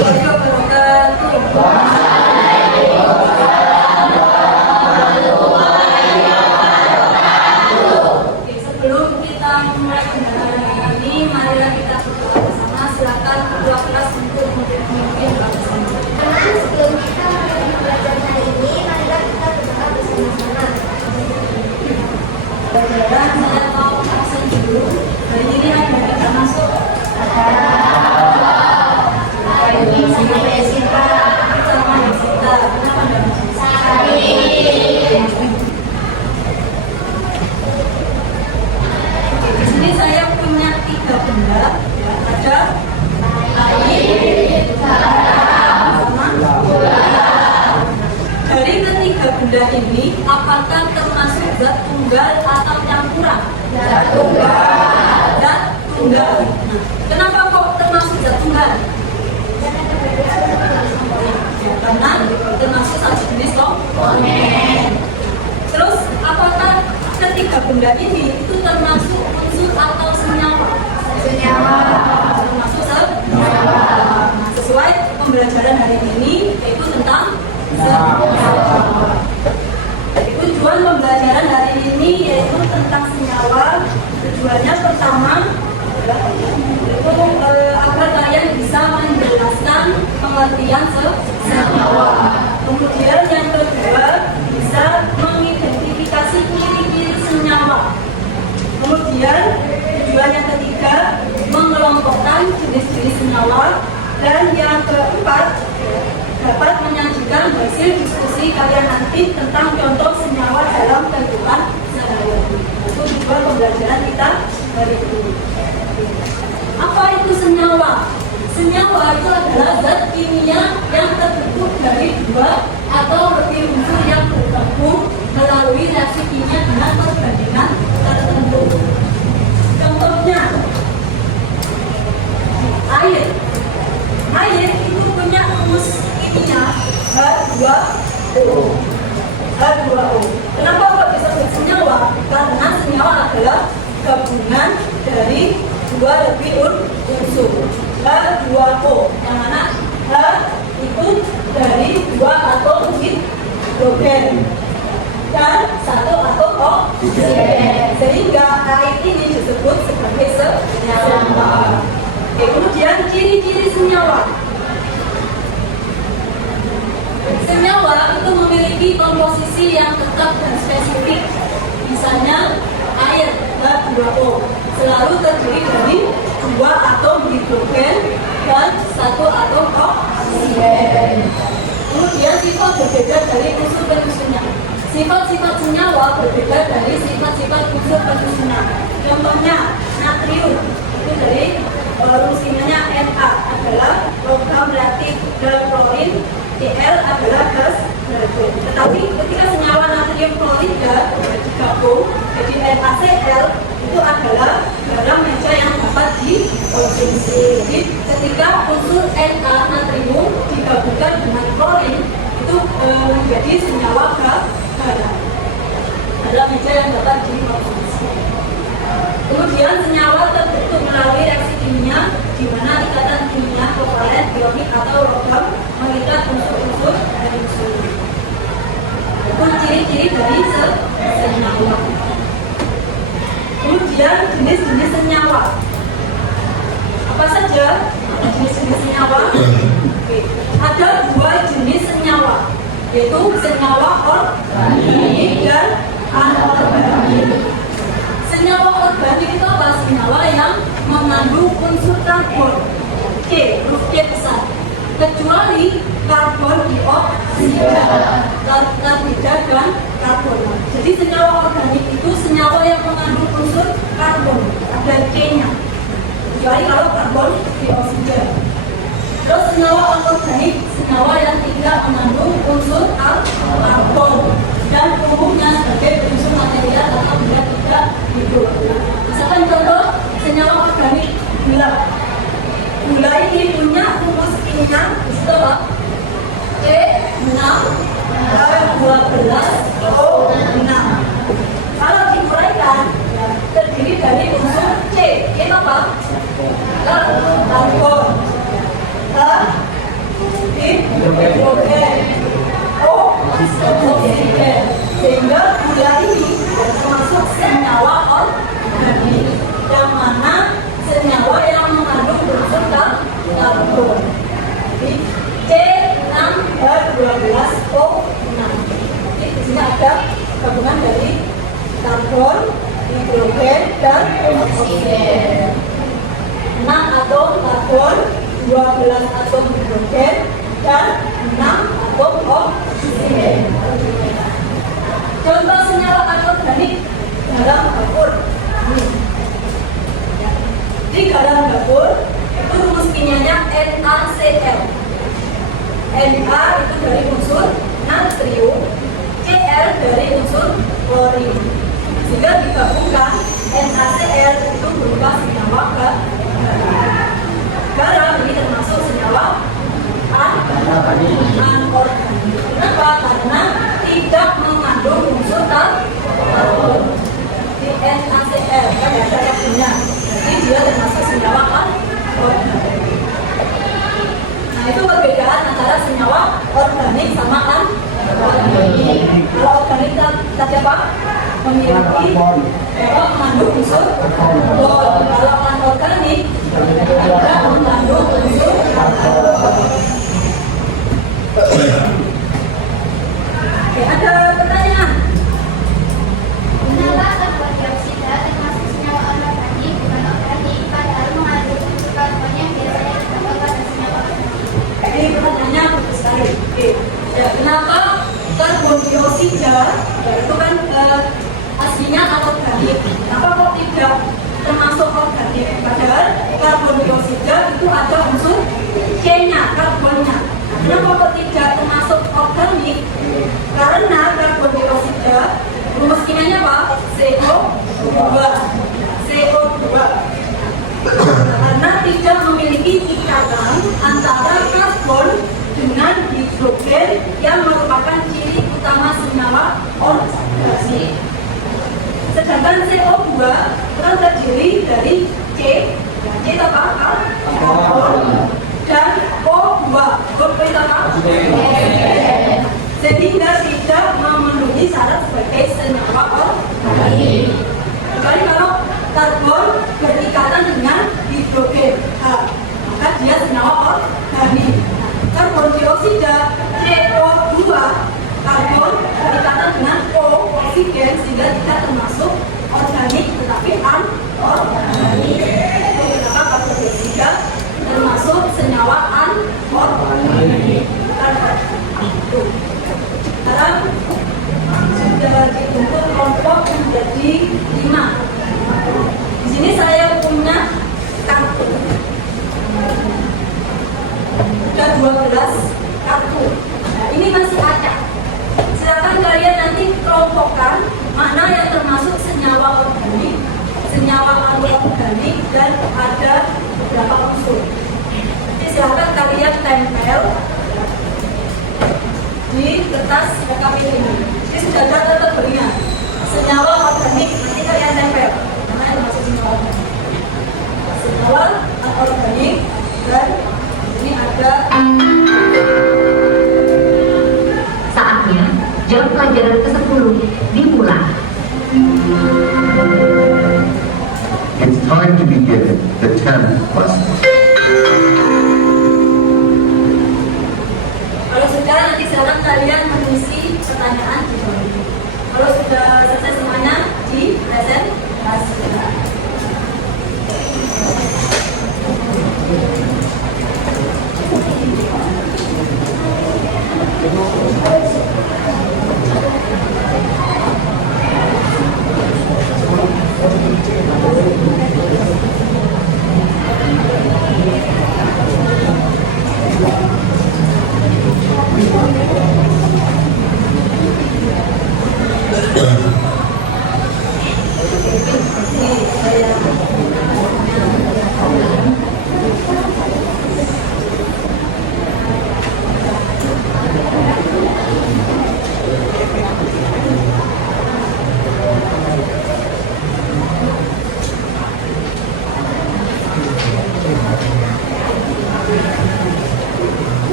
Oke, sebelum kita mulai pembelajaran ini, marilah kita berdoa bersama. Silakan kedua kelas untuk memimpin doa bersama. Sebelum kita mulai pembelajaran hari ini, marilah kita berdoa bersama-sama. Pelajaran saya mau absen dulu. Hari ini ada kita masuk. Di sini saya punya 3 benda, ya, ada air, sama bola. Dari ketiga benda ini, apakah termasuk zat tunggal atau campuran? Zat tunggal. Zat tunggal. Nah, kenapa kok termasuk zat tunggal? Ya, karena termasuk satu jenis komponen. Terus, apakah ketiga benda ini itu termasuk unsur atau senyawa? Senyawa. Termasuk senyawa. Nah, sesuai pembelajaran hari ini yaitu tentang senyawa. Tujuan pembelajaran hari ini yaitu tentang senyawa. Tujuannya pertama itu agar kalian bisa menjelaskan pengertian senyawa. Kemudian yang kedua bisa mengidentifikasi ciri-ciri senyawa. Kemudian tujuan yang ketiga mengelompokkan jenis-jenis senyawa. Dan yang keempat dapat menyajikan hasil diskusi kalian nanti tentang contoh senyawa dalam kehidupan sehari-hari. Itu tujuan pembelajaran kita hari ini. Apa itu senyawa? Senyawa itu adalah zat kimia yang terbentuk dari 2 atau lebih unsur yang bergabung melalui reaksi kimia dengan perbandingan tertentu. Contohnya air. Air itu punya rumus kimia H2O. H2O. Kenapa kok disebut senyawa? Karena senyawa adalah gabungan dari 2 lebih unsur. H2O yang mana H itu dari 2 atom hidrogen dan 1 atom oksigen, sehingga air ini disebut sebagai senyawa. Kemudian ciri-ciri senyawa. Senyawa itu memiliki komposisi yang tetap dan spesifik. Misalnya air H2O selalu terdiri dari 2 atom hidrogen dan 1 atom oksigen. Kemudian sifat berbeda dari unsur penyusunnya. Sifat-sifat senyawa berbeda dari sifat-sifat unsur penyusunnya. Contohnya natrium itu dari fungsinya Na adalah logam reaktif dan klorin, Cl adalah gas hidrogen. Tetapi ketika senyawa natrium klorida digabung jadi NaCl itu adalah garam meja yang dapat dikonsumsi. Jadi ketika unsur Na natrium digabungkan dengan klorin itu menjadi senyawa garam. Garam meja yang dapat dikonsumsi. Kemudian senyawa terbentuk melalui reaksi kimia di mana ikatan kimia kovalen, ionik atau logam mengikat unsur-unsur dari unsur. Itu ciri-ciri dari senyawa. Kemudian jenis-jenis senyawa. Apa saja jenis-jenis senyawa? Oke. Ada 2 jenis senyawa, yaitu senyawa organik dan anorganik. Senyawa organik itu apa? Senyawa yang mengandung unsur karbon, C, huruf C besar, kecuali karbon dioksida, karbida dan karbon. Jadi senyawa organik itu senyawa yang mengandung unsur karbon, ada C-nya, kecuali kalau karbon dioksida. Terus senyawa anorganik, senyawa yang tidak mengandung unsur karbon dan umumnya sebagai unsur material atau benda tidak hidup. Misalkan contoh senyawa organik gula. Gula ini punya rumus kimia setelah C6H12O6. Kalau diuraikan terdiri dari unsur C. Itu apa? Karbon. karbon. Jadi C6H12O6. Jadi di sini ada gabungan dari karbon, hidrogen, dan oksigen. 6 atom karbon, 12 atom hidrogen, dan 6 atom oksigen. Contoh senyawa anorganik dalam dapur. Di dalam dapur itu rumus kimianya NaCl. Na itu dari unsur natrium, Cl dari unsur klorida. Sehingga digabungkan NaCl itu berupa senyawa garam. Garam ini termasuk senyawa anorganik. Kenapa? Karena tidak mengandung unsur karbon. Di NaCl kan ada karbonnya, jadi dia termasuk senyawa anorganik. Nah, itu perbedaan antara senyawa organik sama anorganik. Kalau organik tadi apa? Memiliki mengandung unsur karbon. Kalau anorganik tidak mengandung unsur karbon. Oke, ada pertanyaan? Kenapa karbon dioksida termasuk senyawa anorganik bukan organik padahal mengandung unsur karbon yang biasanya ditemukan pada senyawa organik? Ini pertanyaannya bagus sekali. Oke. Ya, kenapa karbon dioksida itu kan aslinya anorganik? Kenapa kok tidak termasuk organik? Padahal karbon dioksida itu ada unsur C-nya, karbonnya. Kenapa kok tidak termasuk organik? Karena karbon dioksida rumus kimianya apa? CO2. CO2. Karena tidak memiliki ikatan antara karbon dengan hidrogen yang merupakan ciri utama senyawa organik. Sedangkan CO2 kan terdiri dari C itu apa? Karbon, dan O2. O2 itu apa? Sehingga tidak memenuhi syarat sebagai senyawa organik. Kecuali kalau karbon berikatan dengan hidrogen, maka dia senyawa organik. Karbon dioksida CO2, karbon berikatan dengan oksigen sehingga tidak termasuk organik tetapi anorganik. Kenapa karbon dioksida termasuk senyawa anorganik? Sekarang sudah dibentuk kelompok menjadi 5. Di sini saya punya kartu. Sudah 12 kartu. Nah, ini masih acak. Silakan kalian nanti kelompokkan mana yang termasuk senyawa organik, senyawa anorganik, dan ada beberapa unsur. Jadi silakan kalian tempel di kertas rekapitulasi ini. Ini sudah ada kategorinya. Senyawa organik nanti kalian tempel. Mana yang termasuk senyawa organik? Senyawa anorganik, dan ini ada. Saatnya jam pelajaran ke-10 dimulai. It's time to begin the 10th lesson. Kalau sudah, nanti silakan kalian mengisi pertanyaan di bawah ini. Kalau sudah selesai semuanya, di presentasikan.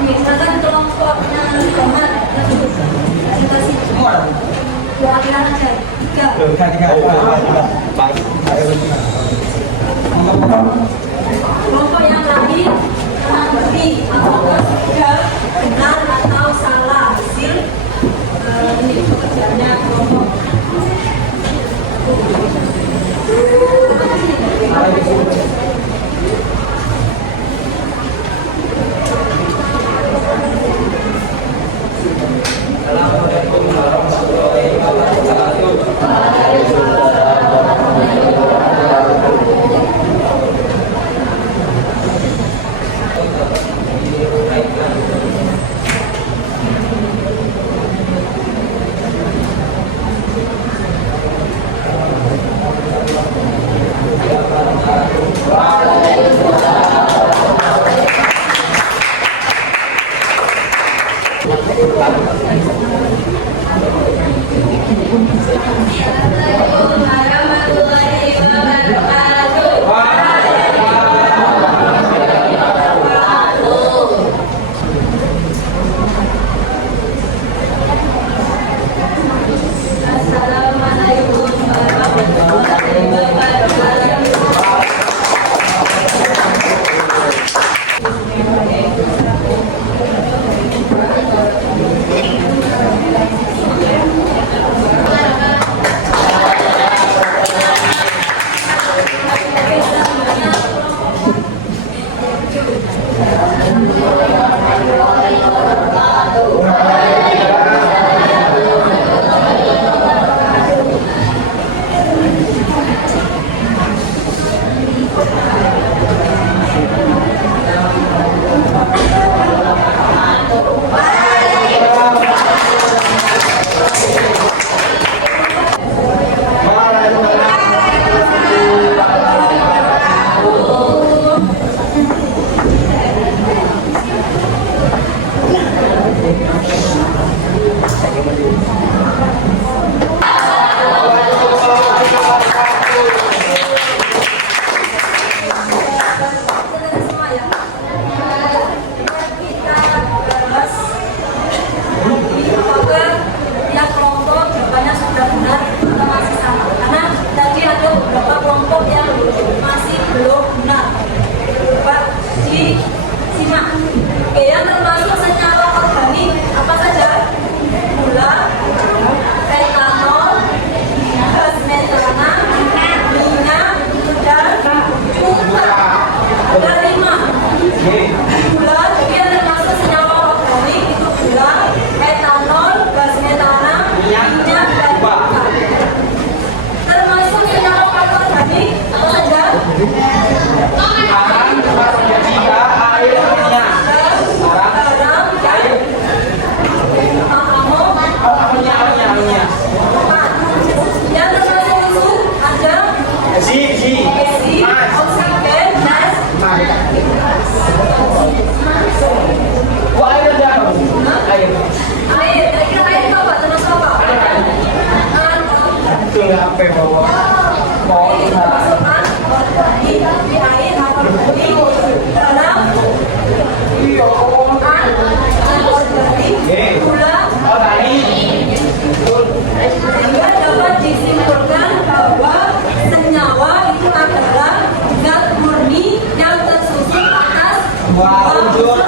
Misalkan kelompoknya gambar presentasi dua aliran aja, 3. Kelompok yang lain menanggapi apakah sudah benar atau salah hasil ini pekerjaannya kelompok. Sehingga dapat disimpulkan bahwa senyawa itu adalah zat murni yang tersusun atas dua unsur